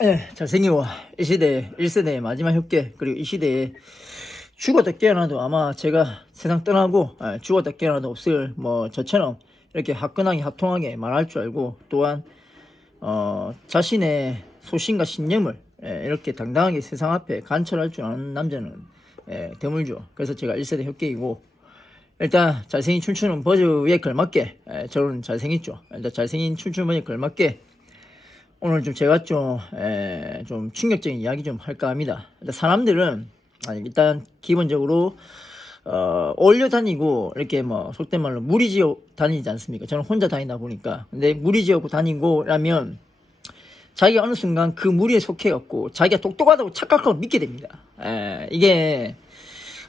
예, 잘생기고 이 시대 1세대의 마지막 혁계, 그리고 이 시대에 죽었다 깨어나도 아마 제가 세상 떠나고 죽었다 깨어나도 없을 저처럼 이렇게 화끈하게 화통하게 말할 줄 알고, 또한 자신의 소신과 신념을 이렇게 당당하게 세상 앞에 관철할 줄 아는 남자는 드물죠. 그래서 제가 1세대 혁계이고, 일단 잘생긴 춤추는 버즈에 걸맞게 저는 잘생겼죠. 일단 잘생긴 춤추는 버즈에 걸맞게 오늘 좀 제가 좀 충격적인 이야기 좀 할까 합니다. 일단 사람들은 일단 기본적으로 올려 다니고 이렇게 속된 말로 무리지어 다니지 않습니까? 저는 혼자 다니다 보니까. 근데 무리지어 다니고 라면 자기가 어느 순간 그 무리에 속해 갖고 자기가 똑똑하다고 착각하고 믿게 됩니다. 이게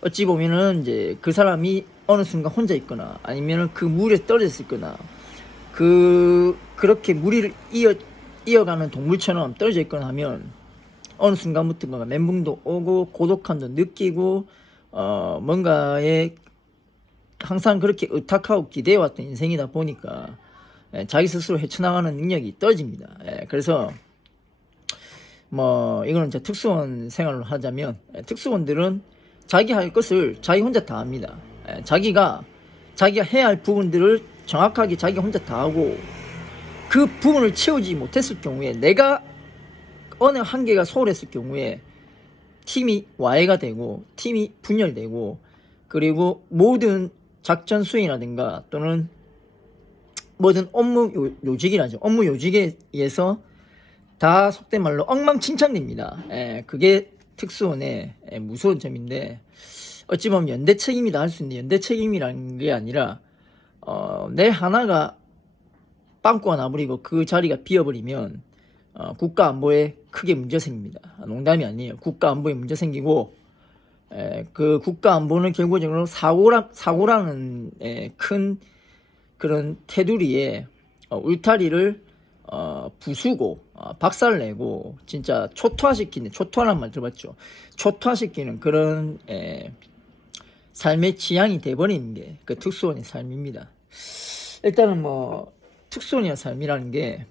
어찌 보면은 이제 그 사람이 어느 순간 혼자 있거나 아니면은 그 무리에 떨어져 있거나 그렇게 무리를 이어가는 동물처럼 떨어져 있거나 하면 어느 순간부터가 멘붕도 오고 고독함도 느끼고 뭔가에 항상 그렇게 의탁하고 기대해왔던 인생이다 보니까 자기 스스로 헤쳐나가는 능력이 떨어집니다. 그래서 이거는 이제 특수원 생활을 하자면 특수원들은 자기 할 것을 자기 혼자 다 합니다. 자기가 해야 할 부분들을 정확하게 자기 혼자 다 하고, 그 부분을 채우지 못했을 경우에 내가 어느 한계가 소홀했을 경우에 팀이 와해가 되고 팀이 분열되고, 그리고 모든 작전 수행이라든가 또는 모든 업무 요직이라죠. 업무 요직에 의해서 다 속된 말로 엉망진창됩니다. 그게 특수원의 무서운 점인데, 어찌 보면 연대 책임이다 할 수 있는데 연대 책임이라는 게 아니라 내 하나가 빵꾸가 나버리고 그 자리가 비어버리면 국가 안보에 크게 문제 생깁니다. 농담이 아니에요. 국가 안보에 문제 생기고, 그 국가 안보는 결과적으로 사고라는 큰 그런 테두리에 울타리를 부수고 박살내고 진짜 초토화라는 말 들어봤죠? 초토화시키는 그런 삶의 지향이 돼버리는 게 그 특수원의 삶입니다. 일단은 특수원의 삶이라는 게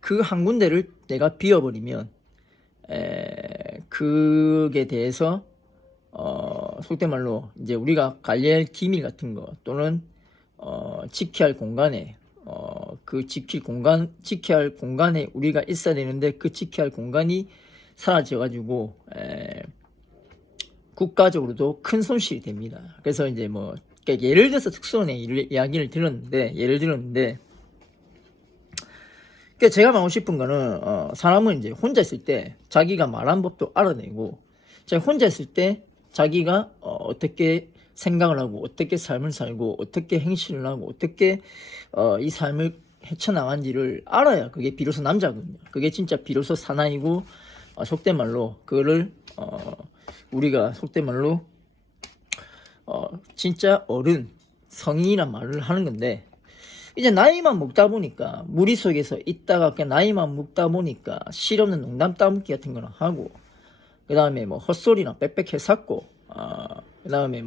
그 한 군데를 내가 비워버리면 그게 대해서 속된 말로 이제 우리가 관리할 기밀 같은 거 또는 지켜야 할 공간에 지켜야 할 공간에 우리가 있어야 되는데 그 지켜야 할 공간이 사라져가지고 국가적으로도 큰 손실이 됩니다. 그래서 이제 그러니까 예를 들어서 특수원의 이야기를 들었는데 그러니까 제가 말하고 싶은 거는 사람은 이제 혼자 있을 때 자기가 말한 법도 알아내고, 자기 혼자 있을 때 자기가 어떻게 생각을 하고 어떻게 삶을 살고 어떻게 행실을 하고 어떻게 이 삶을 헤쳐나간지를 알아야 그게 비로소 남자거든요. 그게 진짜 비로소 사나이고 속된 말로 그거를 우리가 속된 말로 진짜 어른 성인이란 말을 하는 건데, 이제 나이만 먹다 보니까 무리 속에서 있다가 그냥 나이만 먹다 보니까 실없는 농담 따먹기 같은 거나 하고, 그 다음에 헛소리나 빽빽해 샀고, 그 다음에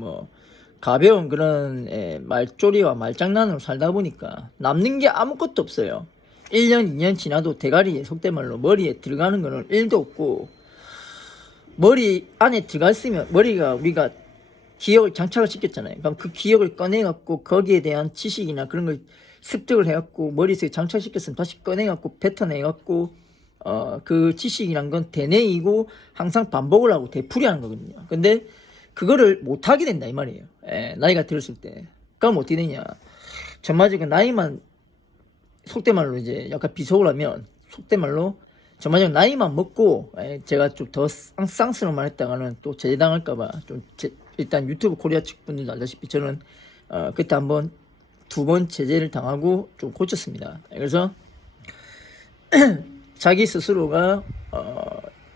가벼운 그런 말조리와 말장난으로 살다 보니까 남는 게 아무것도 없어요. 1년 2년 지나도 대가리에 속된 말로 머리에 들어가는 거는 1도 없고, 머리 안에 들어갔으면 머리가 우리가 기억을 장착을 시켰잖아요. 그럼 그 기억을 꺼내갖고 거기에 대한 지식이나 그런 걸 습득을 해갖고 머릿속에 장착시켰으면 다시 꺼내갖고 뱉어내갖고 그 지식이란 건 대뇌이고 항상 반복을 하고 되풀이하는 거거든요. 근데 그거를 못하게 된다 이 말이에요. 나이가 들었을 때. 그럼 어떻게 되냐, 전마저가 나이만 속된 말로 이제 약간 비속을 하면 속된 말로 전마저가 나이만 먹고, 제가 좀 더 쌍스러운 말 했다가는 또 제재당할까봐 일단 유튜브 코리아 측 분들도 알다시피 저는 그때 한번 2번 제재를 당하고 좀 고쳤습니다. 그래서 자기 스스로가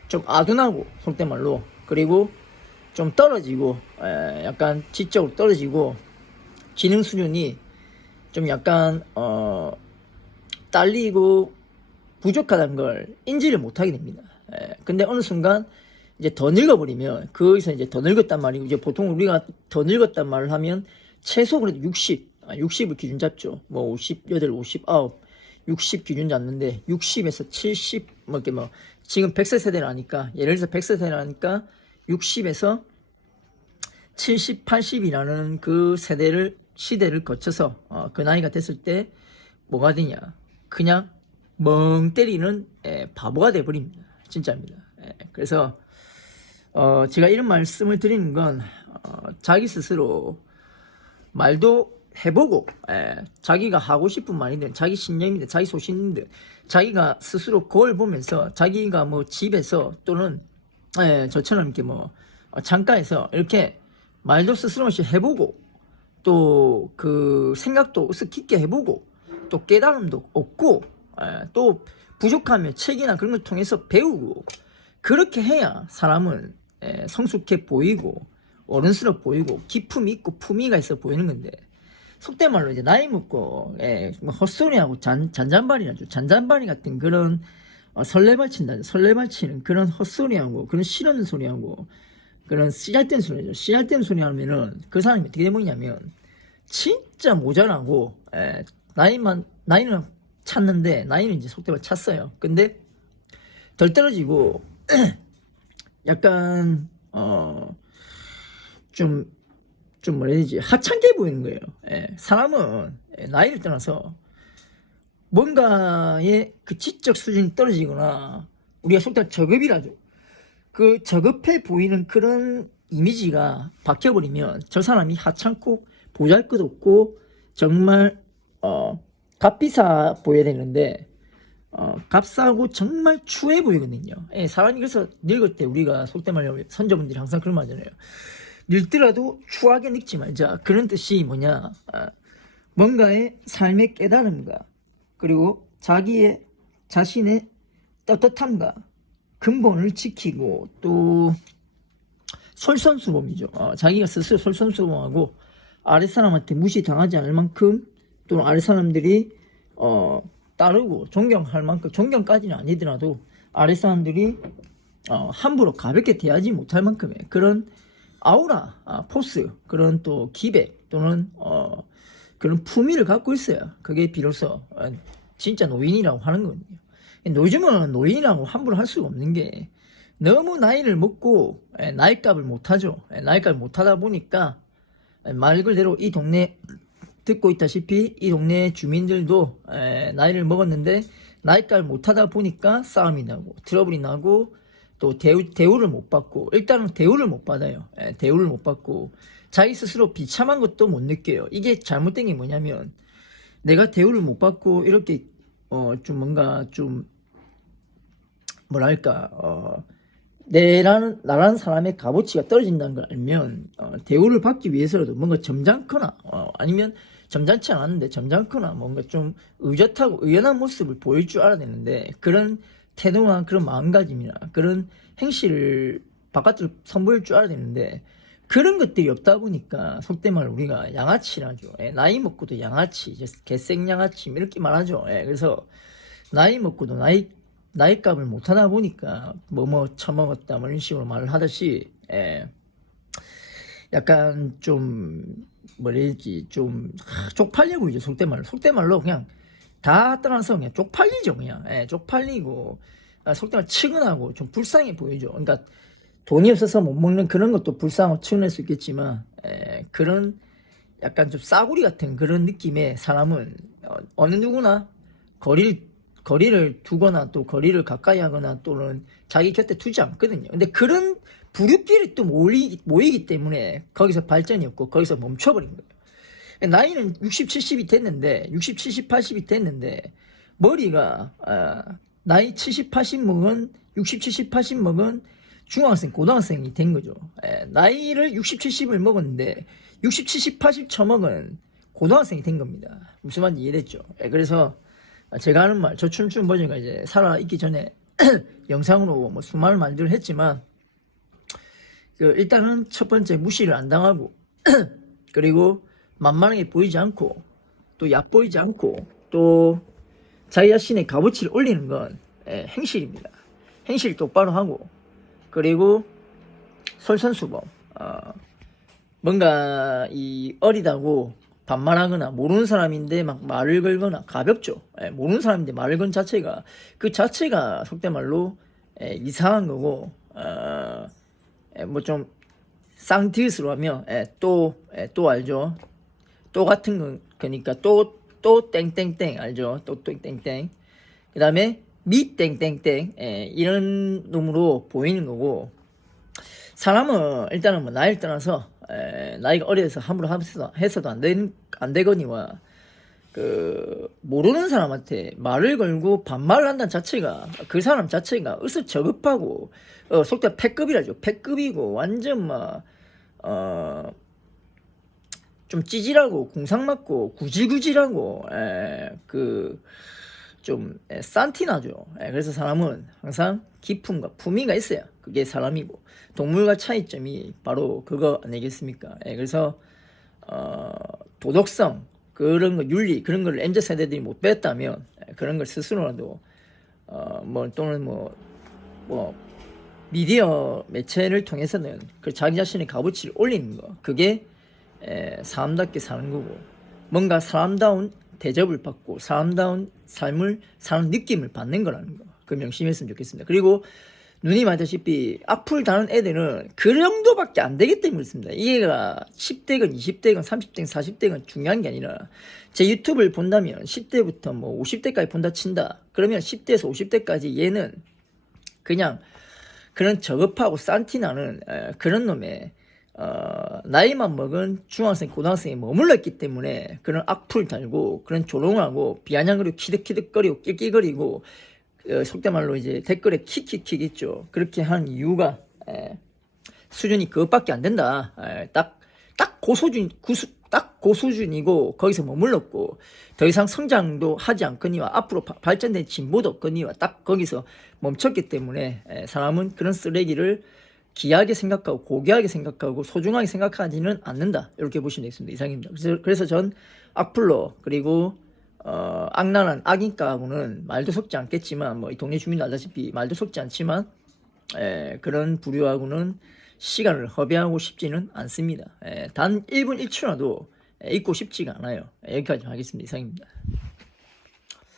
좀 아둔하고 속된 말로, 그리고 좀 떨어지고 약간 지적으로 떨어지고 지능 수준이 좀 약간 딸리고 부족하다는 걸 인지를 못하게 됩니다. 근데 어느 순간 이제 더 늙어버리면 거기서 이제 더 늙었단 말이고, 이제 보통 우리가 더 늙었단 말을 하면 최소 그래도 60을 기준 잡죠. 58, 59 60 기준 잡는데 60에서 70 뭐 이렇게 뭐 지금 100세 세대라니까 예를 들어서 100세 세대라니까 60에서 70, 80이라는 그 시대를 거쳐서 그 나이가 됐을 때 뭐가 되냐? 그냥 멍 때리는 바보가 돼버립니다. 진짜입니다. 그래서 제가 이런 말씀을 드리는 건 자기 스스로 말도 해보고 자기가 하고 싶은 말이든 자기 신념이든 자기 소신이든 자기가 스스로 거울 보면서 자기가 뭐 집에서 또는 저처럼 이렇게 뭐 창가에서 이렇게 말도 스스로 없이 해보고 또 그 생각도 깊게 해보고 또 깨달음도 얻고 또 부족하면 책이나 그런 걸 통해서 배우고 그렇게 해야 사람은 성숙해 보이고 어른스러워 보이고 기품이 있고 품위가 있어 보이는 건데 속된 말로 이제 나이 먹고 뭐 헛소리하고 잔잔바리라죠. 잔잔바리 같은 그런 설레발 친다. 설레발 치는 그런 헛소리하고 그런 싫은 소리하고 그런 씨알된 소리죠. 씨알된 소리 하면은 그 사람이 어떻게 되느냐면 진짜 모자라고 나이는 찼는데 나이는 이제 속된 말 찼어요. 근데 덜 떨어지고 약간 좀 뭐라 해야 되지 하찮게 보이는 거예요. 사람은 나이를 떠나서 뭔가의 그 지적 수준이 떨어지거나 우리가 속된 저급이라죠. 그 저급해 보이는 그런 이미지가 박혀버리면 저 사람이 하찮고 보잘것없고 정말 값비싸 보여야 되는데 값싸고 정말 추해 보이거든요. 사람이 그래서 늙을 때 우리가 속된 말로 선조분들이 항상 그런 말 하잖아요. 늙더라도 추하게 늙지 말자. 그런 뜻이 뭐냐? 뭔가의 삶의 깨달음과 그리고 자신의 떳떳함과 근본을 지키고 또 솔선수범이죠. 자기가 스스로 솔선수범하고 아랫사람한테 무시당하지 않을 만큼 또는 아랫사람들이 따르고 존경할 만큼 존경까지는 아니더라도 아랫사람들이 함부로 가볍게 대하지 못할 만큼의 그런 아우라, 포스, 그런 또 기백 또는 그런 품위를 갖고 있어요. 그게 비로소 진짜 노인이라고 하는 거거든요. 요즘은 노인이라고 함부로 할 수가 없는 게 너무 나이를 먹고 나이값을 못하죠. 나이값을 못하다 보니까 말 그대로 이 동네 듣고 있다시피 이 동네 주민들도 나이를 먹었는데 나이값을 못하다 보니까 싸움이 나고 트러블이 나고 또 대우를 못 받고 일단은 대우를 못 받아요. 대우를 못 받고 자기 스스로 비참한 것도 못 느껴요. 이게 잘못된 게 뭐냐면 내가 대우를 못 받고 이렇게 좀 뭔가 좀 뭐랄까 나라는 사람의 값어치가 떨어진다는 걸 알면 대우를 받기 위해서라도 뭔가 점잖거나 아니면 점잖지 않았는데 점잖거나 뭔가 좀 의젓하고 의연한 모습을 보일 줄 알아야 되는데 그런 태도나 그런 마음가짐이나 그런 행실을 바깥으로 선보일 줄 알아야 되는데 그런 것들이 없다 보니까 속된 말로 우리가 양아치라죠. 나이 먹고도 양아치, 개생양아치 이렇게 말하죠. 그래서 나이 먹고도 나이값을 못하다 보니까 뭐 처먹었다 뭐 이런 식으로 말을 하듯이 약간 좀 뭐라 해야지 좀 쪽팔려 보이죠. 속된 말로 그냥 다 떠나서 그냥 쪽팔리죠. 그냥 쪽팔리고 속된 말 측은하고 좀 불쌍해 보이죠. 그러니까 돈이 없어서 못 먹는 그런 것도 불쌍하고 측은할 수 있겠지만 그런 약간 좀 싸구리 같은 그런 느낌의 사람은 어느 누구나 거리를 두거나 또 거리를 가까이 하거나 또는 자기 곁에 두지 않거든요. 근데 그런 부류끼리 또 모이기 때문에 거기서 발전이 없고 거기서 멈춰버린 거예요. 나이는 60, 70이 됐는데 60, 70, 80이 됐는데 머리가 나이 70, 80 먹은 60, 70, 80 먹은 중학생, 고등학생이 된 거죠. 나이를 60, 70을 먹었는데 60, 70, 80 처먹은 고등학생이 된 겁니다. 무슨 말인지 이해됐죠? 그래서 제가 하는 말, 저 춤춘 버전가 이제 살아있기 전에 영상으로 뭐 수많은 말들을 했지만 일단은 첫 번째 무시를 안 당하고 그리고 만만하게 보이지 않고 또 얕보이지 않고 또 자기 자신의 값어치를 올리는 건 행실입니다. 행실 똑바로 하고 그리고 솔선수범 뭔가 이 어리다고 반말하거나 모르는 사람인데 막 말을 걸거나 가볍죠. 모르는 사람인데 말을 건 자체가 그 자체가 속된 말로 이상한 거고 뭐 좀 쌍디귿으로 하면 또 알죠. 또 같은 거 그러니까 또 땡땡땡 알죠. 또 땡땡. 그 다음에 미 땡땡땡 이런 놈으로 보이는 거고 사람은 일단은 뭐 나이를 떠나서 나이가 어려서 함부로 해서도 안 되거니와 그 모르는 사람한테 말을 걸고 반말을 한다는 자체가 그 사람 자체가 으쓱 저급하고 속된 패급이라죠. 패급이고 완전 막 좀 찌질하고 궁상맞고 구질구질하고 그 좀 산티나죠. 그래서 사람은 항상 기품과 품위가 있어야 그게 사람이고 동물과 차이점이 바로 그거 아니겠습니까? 그래서 도덕성 그런 거 윤리 그런 걸 MZ 세대들이 못 배웠다면 그런 걸 스스로라도 뭐 또는 뭐 미디어 매체를 통해서는 그 자기 자신의 값어치를 올리는 거 그게 사람답게 사는 거고 뭔가 사람다운 대접을 받고 사람다운 삶을 사는 느낌을 받는 거라는 거. 그 명심했으면 좋겠습니다. 그리고 누님 알다시피 악플 다는 애들은 그 정도밖에 안 되기 때문에 그렇습니다. 이게가 10대건 20대건 30대건 40대건 중요한 게 아니라 제 유튜브를 본다면 10대부터 뭐 50대까지 본다 친다. 그러면 10대에서 50대까지 얘는 그냥 그런 저급하고 싼티나는 그런 놈의 나이만 먹은 중학생, 고등학생에 머물러 있기 때문에 그런 악플 달고 그런 조롱하고 비아냥거리고 키득키득거리고 낄낄거리고 속된 말로 이제 댓글에 킥킥킥 있죠. 그렇게 한 이유가 수준이 그것밖에 안 된다. 딱 고수준이고 거기서 머물렀고 더 이상 성장도 하지 않거니와 앞으로 발전된 진보도 없거니와 딱 거기서 멈췄기 때문에 사람은 그런 쓰레기를 귀하게 생각하고 고귀하게 생각하고 소중하게 생각하지는 않는다. 이렇게 보시면 되겠습니다. 이상입니다. 그래서 전 악플러 그리고 악랄한 악인가하고는 말도 섞지 않겠지만 뭐 이 동네 주민도 알다시피 말도 섞지 않지만 그런 부류하고는 시간을 허비하고 싶지는 않습니다. 단 1분 1초라도 잊고 싶지가 않아요. 여기까지 하겠습니다. 이상입니다.